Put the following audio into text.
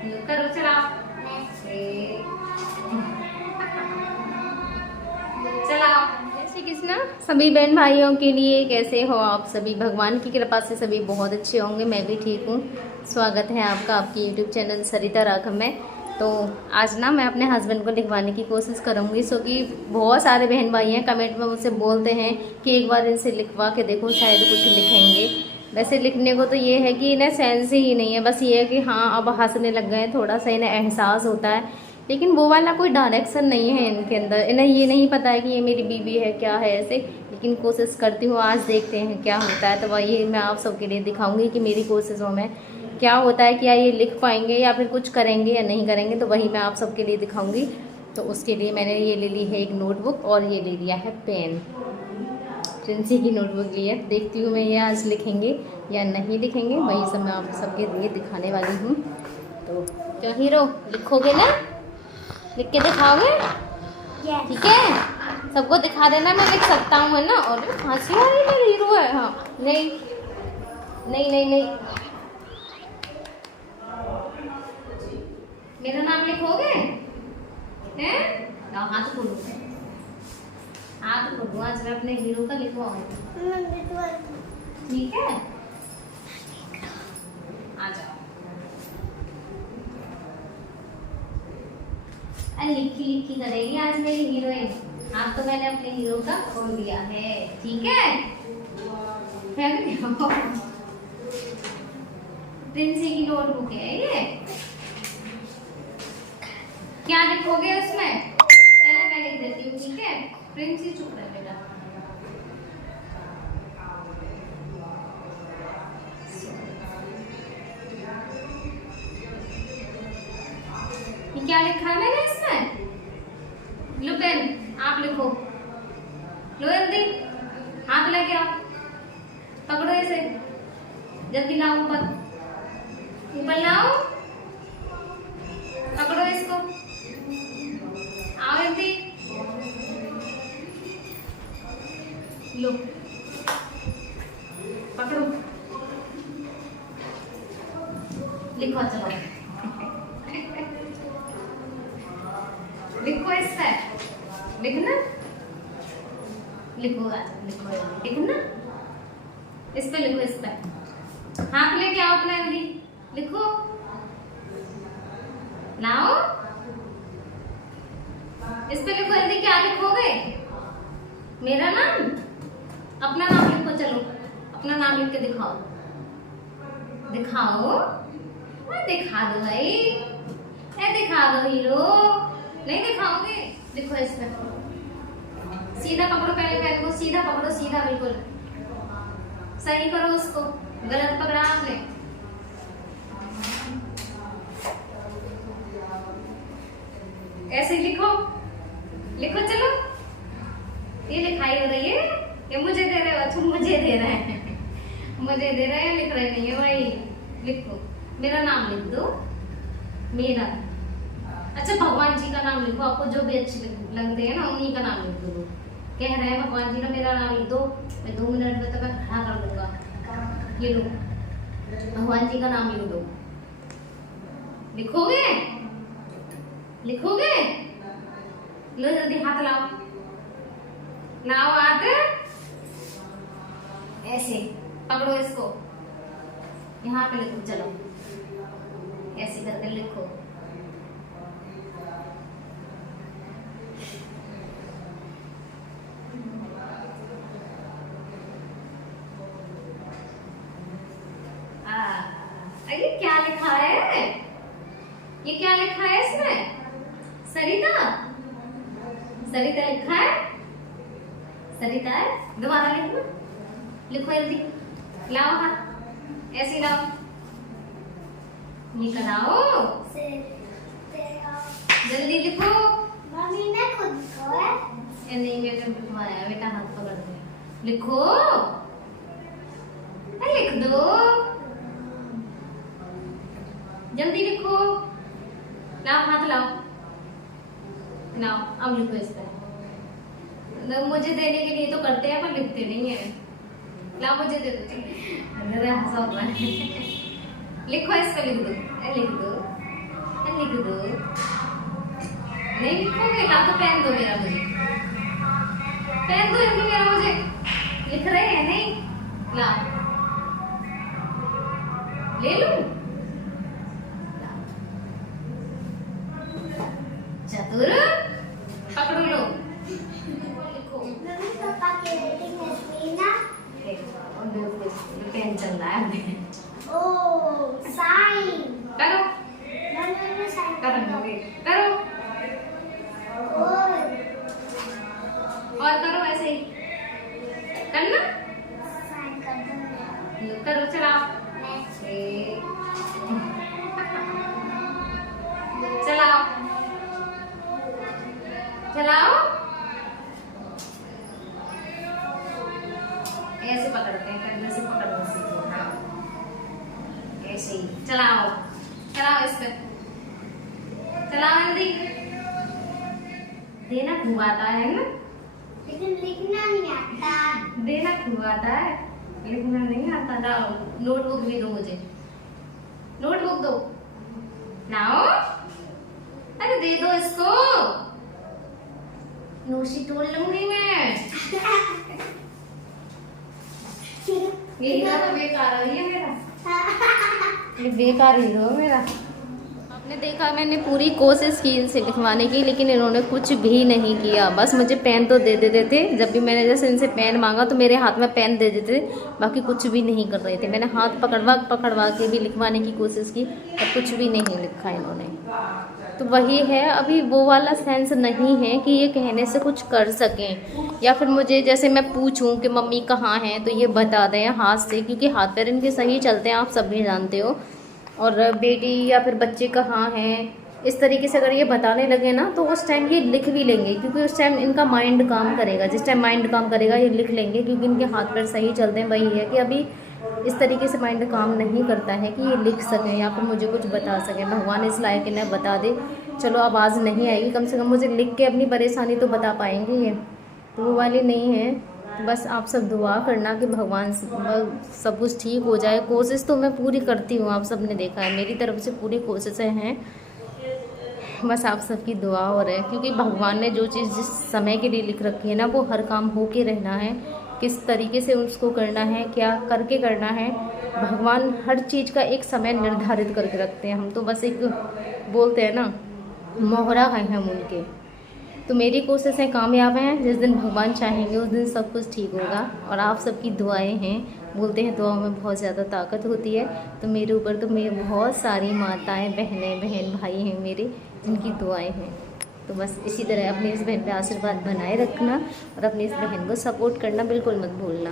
करो चलाओ। चलाओ। जय श्री कृष्ण सभी बहन भाइयों के लिए। कैसे हो आप सभी? भगवान की कृपा से सभी बहुत अच्छे होंगे। मैं भी ठीक हूँ। स्वागत है आपका आपके यूट्यूब चैनल सरिता राघव में। तो आज ना मैं अपने हस्बैंड को लिखवाने की कोशिश करूँगी। सो कि बहुत सारे बहन भाई हैं कमेंट में मुझसे बोलते हैं कि एक बार इनसे लिखवा के देखो, शायद कुछ लिखेंगे। वैसे लिखने को तो ये है कि इन्हें सेंस ही नहीं है, बस ये है कि हाँ अब हंसने लग गए, थोड़ा सा इन्हें एहसास होता है, लेकिन वो वाला कोई डायरेक्शन नहीं है इनके अंदर। इन्हें ये नहीं पता है कि ये मेरी बीवी है, क्या है ऐसे। लेकिन कोशिश करती हूँ, आज देखते हैं क्या होता है। तो वही मैं आप सबके लिए दिखाऊंगी कि मेरी कोशिशों में क्या होता है, क्या ये लिख पाएंगे या फिर कुछ करेंगे या नहीं करेंगे। तो वही मैं आप सबके लिए दिखाऊंगी। तो उसके लिए मैंने ये ले ली है एक नोटबुक और ये ले लिया है पेन। प्रिंसी की नोटबुक ली है। देखती हूँ मैं ये आज लिखेंगे या नहीं लिखेंगे, वही सब मैं आप सबके लिए दिखाने वाली हूँ। तो क्या हीरो लिखोगे ना? लिख के दिखाओगे? ठीक है, सबको दिखा देना मैं लिख सकता हूँ, है ना। और हंसी वाली मेरी हीरो है। हाँ नहीं नहीं नहीं नहीं, मेरा नाम लिखोगे? हैं? हाथ खोलो, हाथ खोलो। आज मैं अपने हीरो का लिखवाऊंगी। ठीक है, आ जाओ। लिखी लिखी करेगी आज मेरी हीरोइन। आज तो मैंने अपने हीरो का खोल दिया है। ठीक है, प्रिंसी की नोटबुक है ये। क्या लिखोगे उसमें? चलो मैं लिख देती हूँ। ठीक है, प्रिंसी चुप रह बेटा। ये क्या लिखा है मैंने इसमें? लो पेन, आप लिखो। लो जल्दी, हाथ लेके आओ, पकड़ो इसे, जल्दी लाओ, ऊपर ऊपर लाओ, पकड़ो इसको, आओ जल्दी, लो पकड़ो, लिखो। चलो लिखो इस पे, लिखना, लिखो लिखो लिखना, इस पे लिखो, इस पे हाथ लेके आओ अपना, जल्दी लिखो, लाओ, इस पे लिखो जल्दी। क्या लिखोगे? मेरा नाम, अपना नाम लिखो। चलो अपना नाम लिख के दिखाओ, दिखाओ, दिखा दो भाई, दिखा दो हीरो। नहीं दिखाओगे? लिखो इस पे, सीधा पकड़ो, पहले पेन को सीधा पकड़ो, सीधा बिल्कुल सही करो उसको, गलत पकड़ा आपने। ऐसे लिखो, लिखो। चलो ये लिखाई हो रही है, ये मुझे दे रहे हो? अच्छा मुझे दे रहे हैं, मुझे दे रहे हैं, लिख रहे नहीं है भाई। लिखो, मेरा नाम लिख दो, मेरा। अच्छा भगवान जी का नाम लिखो, आपको जो भी अच्छे लगते हैं ना उन्हीं का नाम लिख दो। कह रहे हैं भगवान जी का मेरा नाम लिख दो, मैं 2 मिनट में तो मैं खड़ा कर दूंगा। ये लो, भगवान जी का नाम लिख दो। लिखोगे? लिखोगे? लो जल्दी हाथ लाओ, लाओ हाथ, ऐसे पकड़ो इसको, यहाँ पे लिखो। चलो ऐसे करके लिखो। अरे क्या लिखा है? ये क्या लिखा है इसमें? सरिता, सरिता लिखा है, सरिता है। दोबारा लिखना, लिखो जल्दी, लाओ हाथ, ऐसे लाओ, ये कराओ, जल्दी लिखो। मम्मी ने खुद लिखा है। नहीं मैं तो लिखवाया बेटा, हाथ पकड़ के लिखो, लिख दो, जल्दी लिखो, लाओ हाथ लाओ, लाओ अब लिखो इस पे। मुझे देने के लिए तो करते हैं पर लिखते नहीं है। लाओ मुझे दे दो, हंसा हुआ है। लिखो इस पे, लिख दो, लिख दो, लिख दो। नहीं लिखोगे ला तो पेन दो मेरा मुझे, पेन दो इनकी मेरा मुझे। लिख रहे हैं नहीं, ला ले लूं। चतुर पकड़ो लो। लिखो पापा की रेटिंग है मीना। पेन चल रहा है। ओ साइन करो साइन करो करो और करो ऐसे ही करना। साइन कर दूंगा करो चलाओ चलाओ चलाओ। ऐसे पकड़ते हैं, कंधे से पकड़ने सीखो। हाँ ऐसे ही चलाओ चलाओ, इस पे चलाओ जल्दी। देना घुमाता है ना, लेकिन लिखना नहीं आता। देना घुमाता है, लिखना नहीं आता। लाओ नोटबुक भी दो मुझे, नोटबुक दो। लाओ अरे दे दो इसको, नोशी तोड़ लूंगी मैं। ये हीरा तो बेकार ही है मेरा, ये बेकार हीरो है मेरा। आपने देखा मैंने पूरी कोशिश की इनसे लिखवाने की, लेकिन इन्होंने कुछ भी नहीं किया। बस मुझे पेन तो दे देते थे, जब भी मैंने जैसे इनसे पेन मांगा तो मेरे हाथ में पेन दे देते थे, बाकी कुछ भी नहीं कर रहे थे। मैंने हाथ पकड़वा पकड़वा के भी लिखवाने की कोशिश की, पर कुछ भी नहीं लिखा इन्होंने। तो वही है, अभी वो वाला सेंस नहीं है कि ये कहने से कुछ कर सकें, या फिर मुझे जैसे मैं पूछूं कि मम्मी कहाँ हैं तो ये बता दें हाथ से, क्योंकि हाथ पैर इनके सही चलते हैं, आप सब भी जानते हो। और बेटी या फिर बच्चे कहाँ हैं, इस तरीके से अगर ये बताने लगे ना तो उस टाइम ये लिख भी लेंगे, क्योंकि उस टाइम इनका माइंड काम करेगा। जिस टाइम माइंड काम करेगा ये लिख लेंगे, क्योंकि इनके हाथ पैर सही चलते हैं। वही है कि अभी इस तरीके से माइंड काम नहीं करता है कि ये लिख सकें या फिर मुझे कुछ बता सकें। भगवान इस लायक इन्हें बता दे, चलो आवाज़ नहीं आएगी, कम से कम मुझे लिख के अपनी परेशानी तो बता पाएंगे ये, तो वो वाली नहीं है। बस आप सब दुआ करना कि भगवान सब कुछ ठीक हो जाए। कोशिश तो मैं पूरी करती हूँ, आप सब ने देखा है मेरी तरफ से पूरी कोशिशें हैं, बस आप सबकी दुआ हो रहा है। क्योंकि भगवान ने जो चीज़ जिस समय के लिए लिख रखी है ना, वो हर काम हो के रहना है। किस तरीके से उसको करना है, क्या करके करना है, भगवान हर चीज़ का एक समय निर्धारित करके रखते हैं। हम तो बस एक बोलते हैं ना, मोहरा हैं हम उनके। तो मेरी कोशिशें कामयाब हैं, जिस दिन भगवान चाहेंगे उस दिन सब कुछ ठीक होगा। और आप सबकी दुआएं हैं, बोलते हैं दुआओं में बहुत ज़्यादा ताकत होती है। तो मेरे ऊपर तो मेरी बहुत सारी माताएं, बहन भाई हैं मेरे, जिनकी दुआएं हैं। तो बस इसी तरह अपनी इस बहन पे आशीर्वाद बनाए रखना और अपनी इस बहन को सपोर्ट करना बिल्कुल मत भूलना।